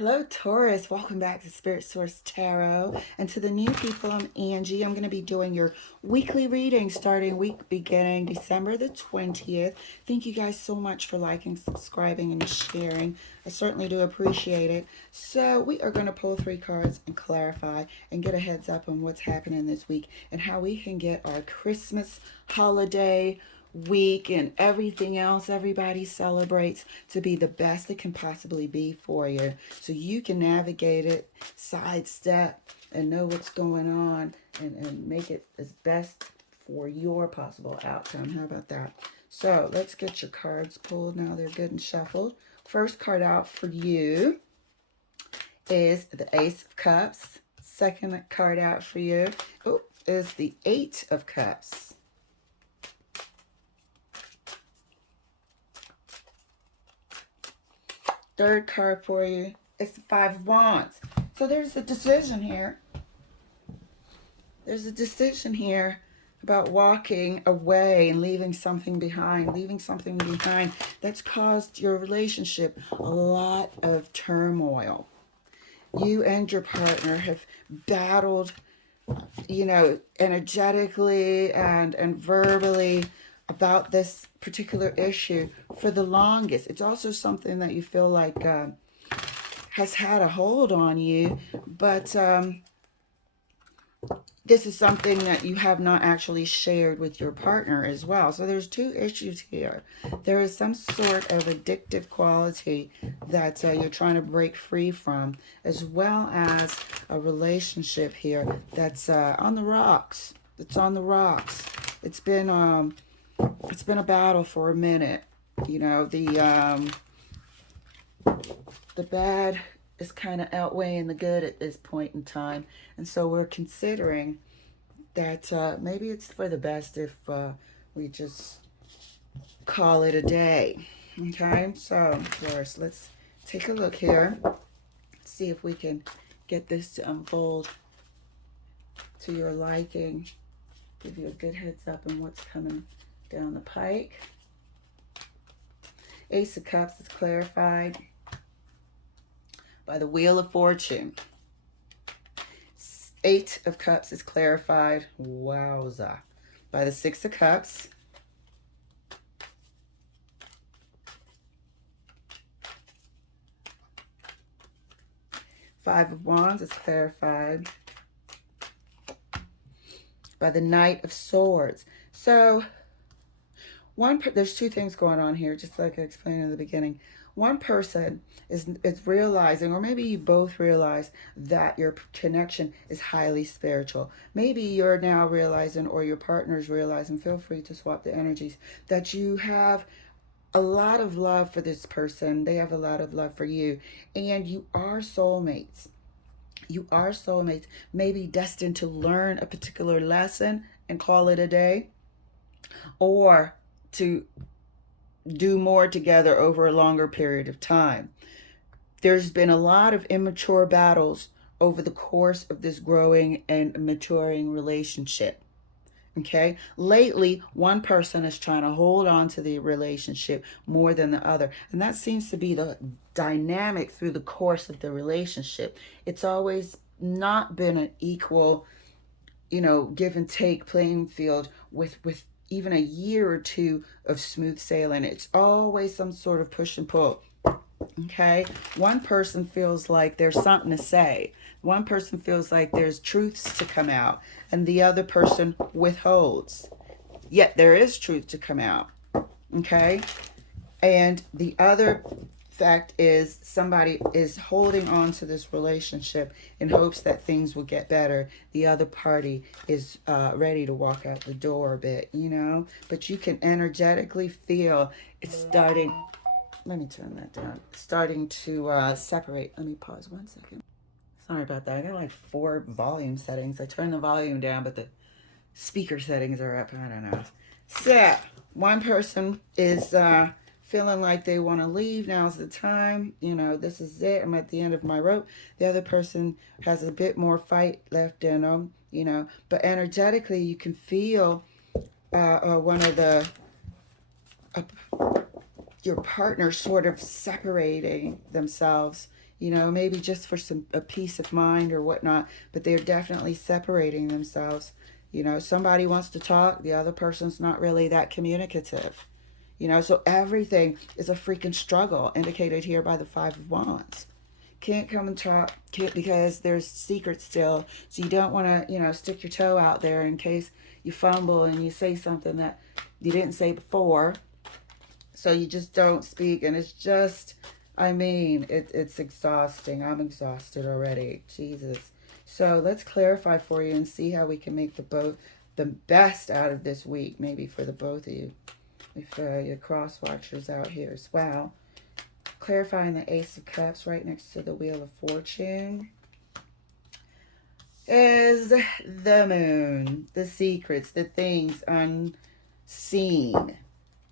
Hello, Taurus. Welcome back to Spirit Source Tarot. And to the new people, I'm Angie. I'm going to be doing your weekly reading starting week beginning December the 20th. Thank you guys so much for liking, subscribing, and sharing. I certainly do appreciate it. So we are going to pull 3 cards and clarify and get a heads up on what's happening this week and how we can get our Christmas holiday week and everything else everybody celebrates to be the best it can possibly be for you, so you can navigate it, sidestep, and know what's going on, and make it as best for your possible outcome. How about that? So let's get your cards pulled now. They're good and shuffled. First card out for you is the Ace of Cups. Second card out for you is the Eight of Cups. Third card for you is the Five of Wands. So there's a decision here. There's a decision here about walking away and leaving something behind. Leaving something behind that's caused your relationship a lot of turmoil. You and your partner have battled, energetically and verbally about this particular issue for the longest. It's also something that you feel like has had a hold on you, but this is something that you have not actually shared with your partner as well. So there's 2 issues here. There is some sort of addictive quality that you're trying to break free from, as well as a relationship here that's on the rocks. It's on the rocks. It's been a battle for a minute. The bad is kind of outweighing the good at this point in time. And so we're considering that maybe it's for the best if we just call it a day. Okay, so Taurus, let's take a look here. See if we can get this to unfold to your liking. Give you a good heads up on what's coming down the pike. Ace of Cups is clarified by the Wheel of Fortune. 8 of Cups is clarified, wowza, by the 6 of Cups. Five of Wands is clarified by the Knight of Swords. So there's 2 things going on here, just like I explained in the beginning. One person is realizing, or maybe you both realize, that your connection is highly spiritual. Maybe you're now realizing, or your partner's realizing, feel free to swap the energies, that you have a lot of love for this person. They have a lot of love for you. And you are soulmates. You are soulmates, maybe destined to learn a particular lesson and call it a day, or to do more together over a longer period of time. There's been a lot of immature battles over the course of this growing and maturing relationship. Okay, lately one person is trying to hold on to the relationship more than the other, and that seems to be the dynamic through the course of the relationship. It's always not been an equal, give and take playing field with even a year or 2 of smooth sailing. It's always some sort of push and pull. Okay, one person feels like there's something to say. One person feels like there's truths to come out, and the other person withholds. Yet there is truth to come out. Okay, and the other fact is somebody is holding on to this relationship in hopes that things will get better. The other party is ready to walk out the door a bit, but you can energetically feel it's starting. Let me turn that down. Starting to separate. Let me pause 1 second. Sorry about that. I got like 4 volume settings. I turned the volume down, but the speaker settings are up. I don't know. So one person is feeling like they want to leave. Now's the time. This is it. I'm at the end of my rope. The other person has a bit more fight left in them, but energetically you can feel one of the your partner sort of separating themselves, you know, maybe just for a peace of mind or whatnot, but they're definitely separating themselves. You know, somebody wants to talk, the other person's not really that communicative. You know, so everything is a freaking struggle, indicated here by the Five of Wands. Can't come and talk, can't, because there's secrets still. So you don't want to, you know, stick your toe out there in case you fumble and you say something that you didn't say before. So you just don't speak, and it's just, I mean, it's exhausting. I'm exhausted already. Jesus. So let's clarify for you and see how we can make the best out of this week, maybe for the both of you. If your cross watchers out here as well. Clarifying the Ace of Cups right next to the Wheel of Fortune is the Moon, the secrets, the things unseen.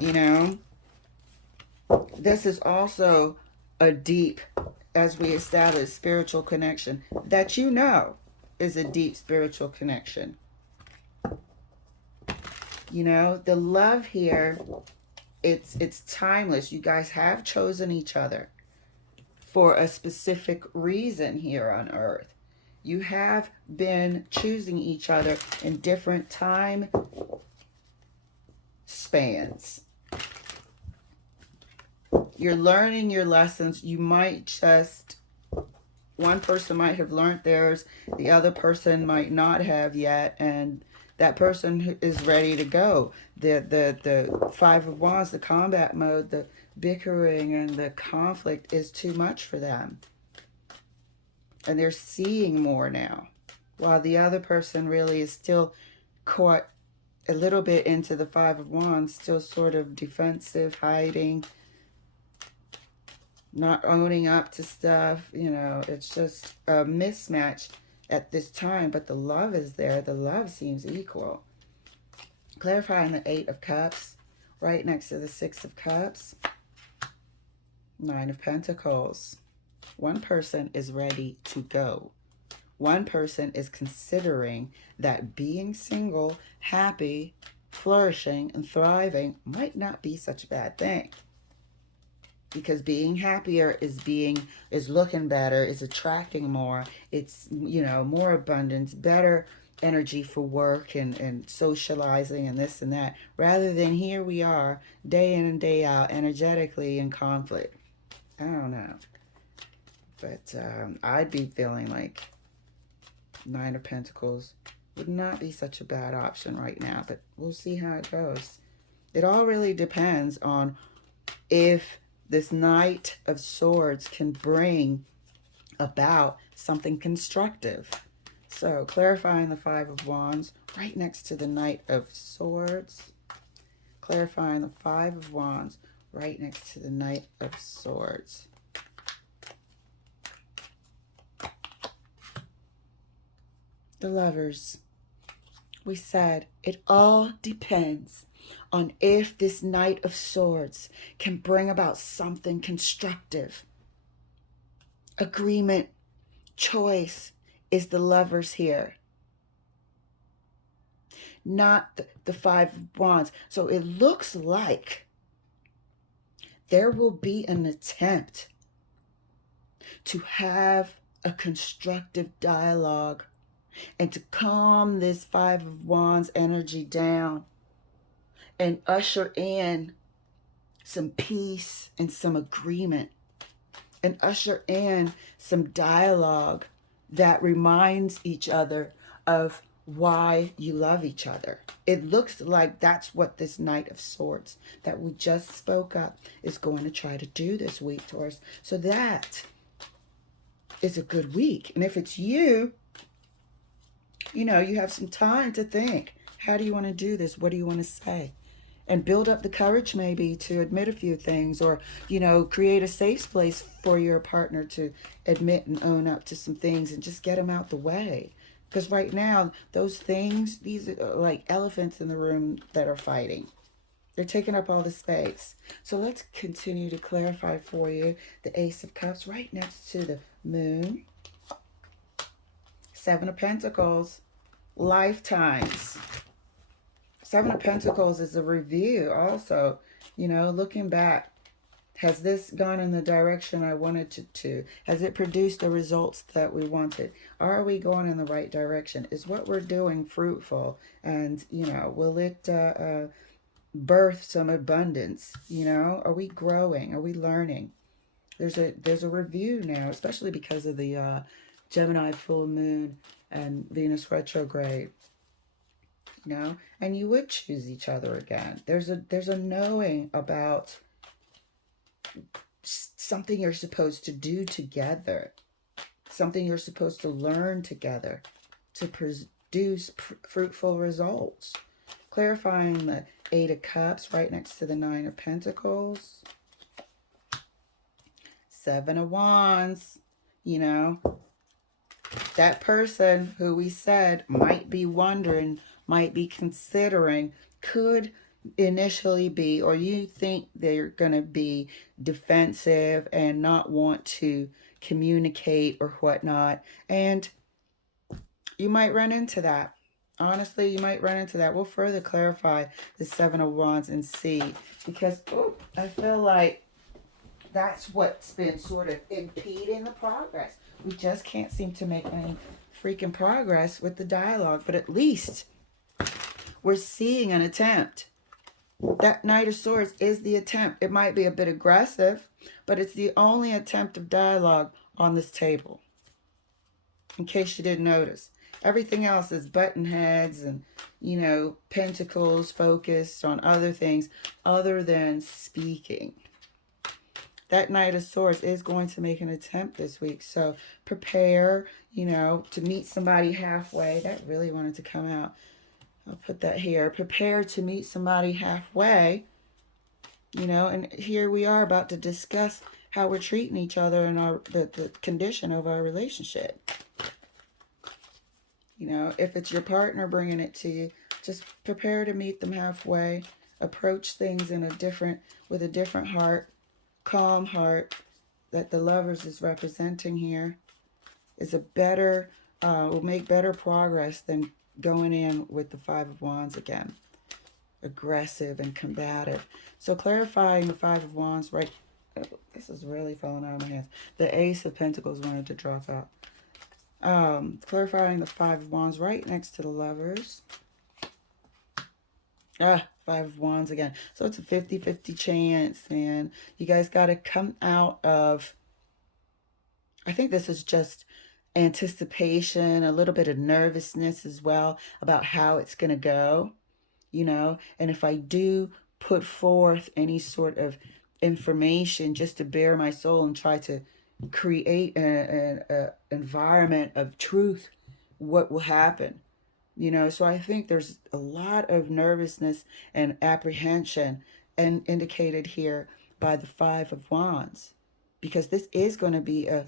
You know, this is also a deep, as we established, spiritual connection that you know is a deep spiritual connection. You know, the love here, it's timeless. You guys have chosen each other for a specific reason here on earth. You have been choosing each other in different time spans. You're learning your lessons. You might just, one person might have learned theirs, the other person might not have yet, and that person is ready to go. The Five of Wands, the combat mode, the bickering and the conflict is too much for them. And they're seeing more now. While the other person really is still caught a little bit into the Five of Wands, still sort of defensive, hiding, not owning up to stuff. You know, it's just a mismatch at this time, but the love is there. The love seems equal. Clarifying the Eight of Cups right next to the Six of Cups. Nine of Pentacles. One person is ready to go. One person is considering that being single, happy, flourishing, and thriving might not be such a bad thing. Because being happier is looking better, is attracting more. It's, you know, more abundance, better energy for work and socializing and this and that. Rather than here we are, day in and day out, energetically in conflict. I don't know. But I'd be feeling like Nine of Pentacles would not be such a bad option right now. But we'll see how it goes. It all really depends on if this Knight of Swords can bring about something constructive. So clarifying the Five of Wands right next to the Knight of Swords. Clarifying the Five of Wands right next to the Knight of Swords. The Lovers. We said it all depends on if this Knight of Swords can bring about something constructive. Agreement, choice is the Lovers here. Not the Five of Wands. So it looks like there will be an attempt to have a constructive dialogue and to calm this Five of Wands energy down and usher in some peace and some agreement, and usher in some dialogue that reminds each other of why you love each other. It looks like that's what this Knight of Swords that we just spoke up is going to try to do this week, Taurus. So that is a good week. And if it's you, you know, you have some time to think. How do you want to do this? What do you want to say? And build up the courage maybe to admit a few things, or, you know, create a safe place for your partner to admit and own up to some things and just get them out the way. Because right now, those things, these are like elephants in the room that are fighting. They're taking up all the space. So let's continue to clarify for you the Ace of Cups right next to the Moon. Seven of Pentacles, lifetimes. Seven of Pentacles is a review also, you know, looking back. Has this gone in the direction I wanted it to? Has it produced the results that we wanted? Are we going in the right direction? Is what we're doing fruitful? And, will it birth some abundance? Are we growing? Are we learning? There's a review now, especially because of the Gemini full moon and Venus retrograde. And you would choose each other again. There's a knowing about something you're supposed to do together, something you're supposed to learn together to produce fruitful results. Clarifying the Eight of Cups right next to the Nine of Pentacles. Seven of Wands. That person who we said might be wondering, might be considering, could initially be, or you think they're going to be defensive and not want to communicate or whatnot. And you might run into that. Honestly, you might run into that. We'll further clarify the Seven of Wands and see. Because I feel like that's what's been sort of impeding the progress. We just can't seem to make any freaking progress with the dialogue. But at least we're seeing an attempt. That Knight of Swords is the attempt. It might be a bit aggressive, but it's the only attempt of dialogue on this table. In case you didn't notice. Everything else is button heads and, pentacles focused on other things other than speaking. That Knight of Swords is going to make an attempt this week. So prepare, to meet somebody halfway. That really wanted to come out. I'll put that here. Prepare to meet somebody halfway. And here we are about to discuss how we're treating each other and the condition of our relationship. If it's your partner bringing it to you, just prepare to meet them halfway. Approach things with a different heart, calm heart that the Lovers is representing here. Is will make better progress than going in with the Five of Wands again. Aggressive and combative. So clarifying the Five of Wands, right? This is really falling out of my hands. The Ace of Pentacles wanted to drop out. Clarifying the Five of Wands right next to the Lovers. Five of Wands again. So it's a 50-50 chance, and you guys got to come out of, I think this is just anticipation, a little bit of nervousness as well about how it's going to go, and if I do put forth any sort of information just to bare my soul and try to create an environment of truth, what will happen? So I think there's a lot of nervousness and apprehension and indicated here by the Five of Wands, because this is going to be a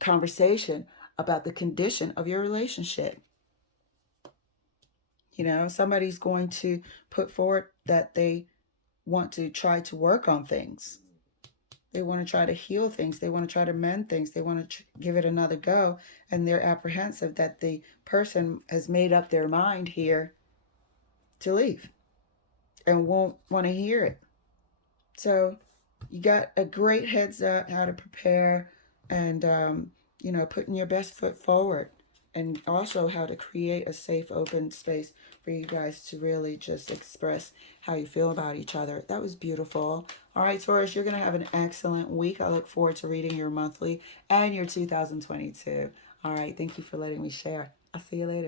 conversation about the condition of your relationship. Somebody's going to put forward that they want to try to work on things. They want to try to heal things. They want to try to mend things. They want to give it another go. And they're apprehensive that the person has made up their mind here to leave and won't want to hear it. So you got a great heads up how to prepare and, putting your best foot forward. And also how to create a safe, open space for you guys to really just express how you feel about each other. That was beautiful. All right, Taurus, you're going to have an excellent week. I look forward to reading your monthly and your 2022. All right, thank you for letting me share. I'll see you later.